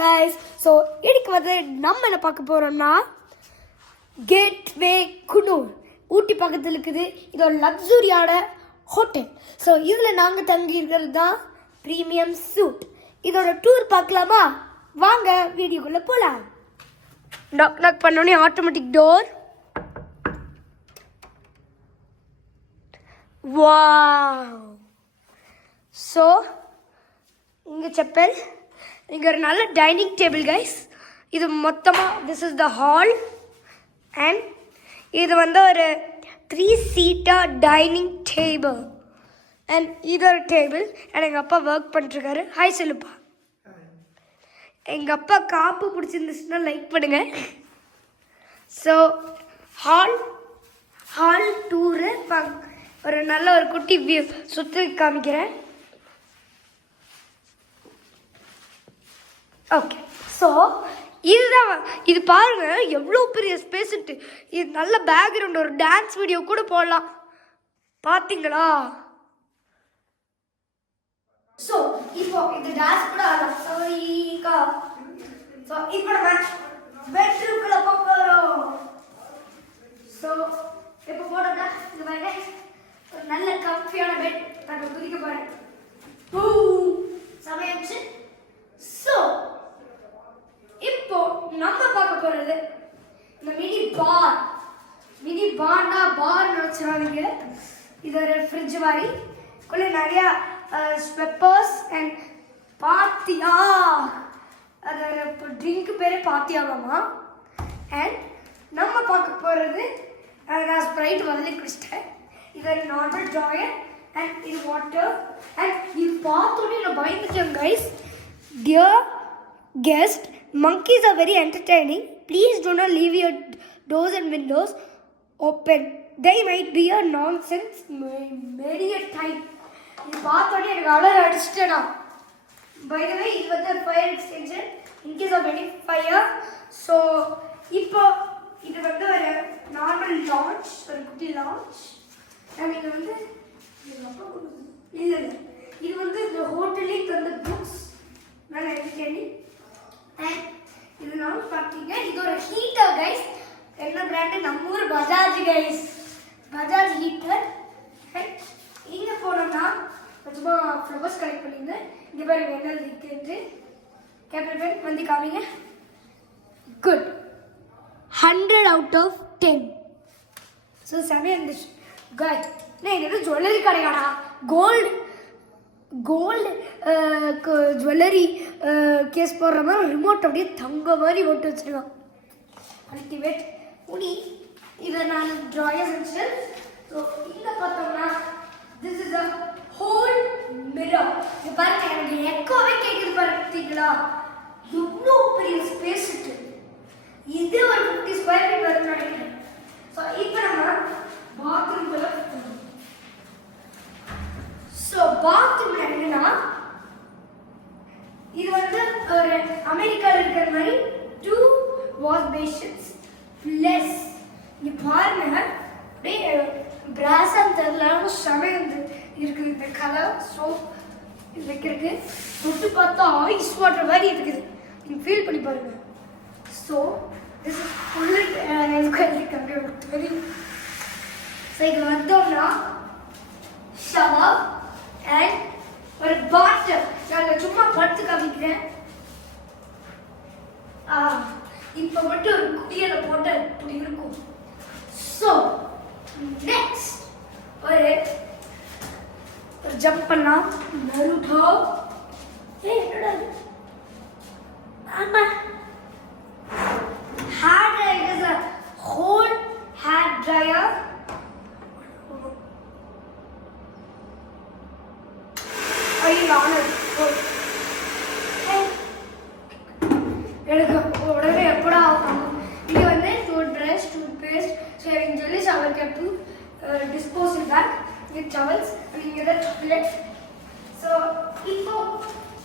guys. So இன்னைக்கு வந்து நம்ம என்ன பார்க்க போகிறோம்னா கேட்வே குன்னூர் ஊட்டி பக்கத்தில் இருக்குது. இது ஒரு லக்ஸுரியான ஹோட்டல். ஸோ இதில் நாங்கள் தங்கி இருக்கிறது தான் ப்ரீமியம் சூட். இதோட டூர் பார்க்கலாமா? வாங்க வீடியோக்குள்ளே போகலாம். நாக் நாக் பண்ணோடனே ஆட்டோமேட்டிக் டோர். வாவ். ஸோ இங்கே செப்பல், இங்கே ஒரு நல்ல டைனிங் டேபிள் கைஸ். இது மொத்தமாக this is the hall and இது வந்து ஒரு 3 சீட்டர் டைனிங் டேபிள் அண்ட் இது ஒரு டேபிள். அண்ட் எங்கள் அப்பா ஒர்க் பண்ணிட்டுருக்காரு. ஹாய் சொல்லுப்பா. எங்கள் அப்பா காப்பு பிடிச்சிருந்துச்சுன்னா லைக் பண்ணுங்கள். ஸோ ஹால் டூரு ஒரு நல்ல ஒரு குட்டி வியூ சுற்றி காமிக்கிறேன். ஓகே, ஸோ இதுதான். இது பாருங்க எவ்வளோ பெரிய ஸ்பேஸ்ன்ட்டு. இது நல்ல பேக்ரவுண்ட், ஒரு டான்ஸ் வீடியோ கூட போடலாம். பார்த்தீங்களா? ஸோ இப்போ இந்த டான்ஸ் கூட ஆடலாம். சரிக்கா? ஸோ இப்போ நம்ம பெட்ரூம்குள்ள போகிறோம். ஸோ இப்போ போட்டோம்னா இது பாருங்க ஒரு நல்ல கம்ஃபியான பெட். நாங்கள் குதிக்க போகிறேன். சமையாச்சு. ஸோ இப்போ நம்ம பார்க்க போகிறது இந்த மினி பார்னா பார் நினச்சிடாதீங்க. இது ஒரு ஃப்ரிட்ஜ் மாதிரி குள்ளே நிறையா ஸ்பெப்பர்ஸ் அண்ட் பாத்தியா, அது இப்போ ட்ரிங்க்கு பேர் பாத்தியாவாமா. அண்ட் நம்ம பார்க்க போகிறது நான் ஸ்ப்ரைட் முதல்ல குடிச்சிட்டேன். இது ஒரு நார்மல் ட்ராயர் அண்ட் இது வாட்டர். அண்ட் இது பார்த்தோன்னே நான் பயந்துட்டேன் guys. Dear guest, monkeys are very entertaining. Please do not leave your doors and windows open. They might be a nonsense many a time. இது பார்த்தோன்னே எனக்கு அலர் அடிச்சிட்டேனா. By the way, இது வந்து fire extension in case of any fire. So இப்போ இது வந்து ஒரு நார்மல் லான்ச், ஒரு குட்டி லான்ச். அண்ட் இது வந்து இல்லை இது வந்து இந்த ஹோட்டல்லே தந்த புக்ஸ் நான் எடுத்துட்டேன். அண்ட் இதனால பார்த்தீங்க இது ஒரு ஹீட்டர் கைஸ். என்ன பிராண்டு? நம்ம ஊர் பஜாஜ் கைஸ். பஜாஜ் ஹீட்டர். இங்கே போனோம்னா கொஞ்சமாக ஃப்ளவர்ஸ் கலெக்ட் பண்ணிங்க. இங்கே பாருங்க என்ன இருக்குன்ட்டு. கேபிள் பேர் வந்து காமிங்க. குட். 100 out of 10. ஸோ செமையாக இருந்துச்சு கைஸ். நான் இது ஜுவல்லரி கடையாடா. கோல்டு ஜுவல்லரி கேஸ் போடுற மாதிரி ரிமோட் அப்படியே தங்க மாதிரி ஓட்டு வச்சுருக்கான். அல்டிமேட் உனி. இதை நான் ட்ராயர் சென்சர். ஸோ இங்கே பார்த்தோம்னா this is a whole mirror. இது பாருங்க எனக்கு எக்கோவே கேட்குது பார்த்தீங்களா? எவ்வளோ பெரிய ஸ்பேஸ் இருக்கு. இது ஒரு 50 ஸ்கொயர் ஃபீட் வரும்னு நினைக்கிறேன். ஸோ இப்போ நம்ம பாத்ரூம்குள்ள போகணும். ஸோ பாத்ரூம்ல என்னன்னா இது வந்து ஒரு அமெரிக்காவில் இருக்கிற மாதிரி 2 வாஷ் பேஷன்ஸ் ப்ளஸ் இங்கே பாருங்க அப்படியே பிராஸாக தெரியல சமையல் வந்து இருக்குது. இந்த கலர் சோப் இது வைக்கிறதுக்கு தொட்டு பார்த்தா ஐஸ் வாட்டர் மாதிரி இருக்குது. நீங்கள் ஃபீல் பண்ணி பாருங்க. ஸோ திஸ் இஸ் ஃபுல்லு தெரியும். ஸோ இது வந்தோம்னா ஷவர் அண்ட் ஒரு பாத்டப். நான் சும்மா படுத்து காமிக்கிறேன். இப்போ மட்டும் ஒரு குடியலை போட்டு இப்படி இருக்கும். ஸோ நெக்ஸ்ட் ஒரு ஜம்ப் பண்ணலாம். நருட்டோ என்னடா ஆமா hair dryer. Is a whole hair dryer. எனக்கு உடனே எப்படா ஆகும். இங்கே வந்து tooth brush, tooth paste, shaving jelly, shower cap, disposal bag with towels. இங்கே தான் சாக்லேட். ஸோ இப்போ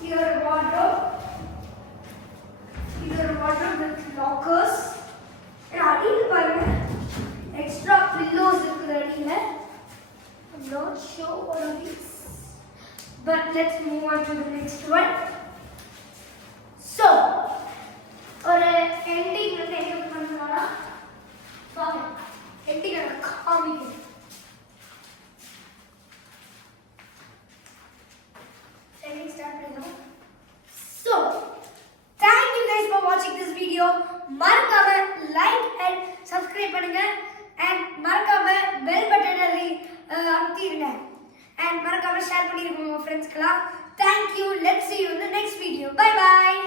இது ஒரு வார்ட்ரோப். இது ஒரு வார்ட்ரோப் வித் லாக்கர்ஸ். அடியில் பாருங்க எக்ஸ்ட்ரா பில்லோஸ் இருக்குது அடியில். I'm not sure what it is. But let's move on to the next one. So video. So, thank you guys for watching this video. மறக்காம like and subscribe பண்ணுங்க and மறக்காம bell button அமுத்திடுங்க and மறக்காம share பண்ணிருங்க உங்க friends-க்குலாம். Thank you. Let's see you in the next video. Bye bye.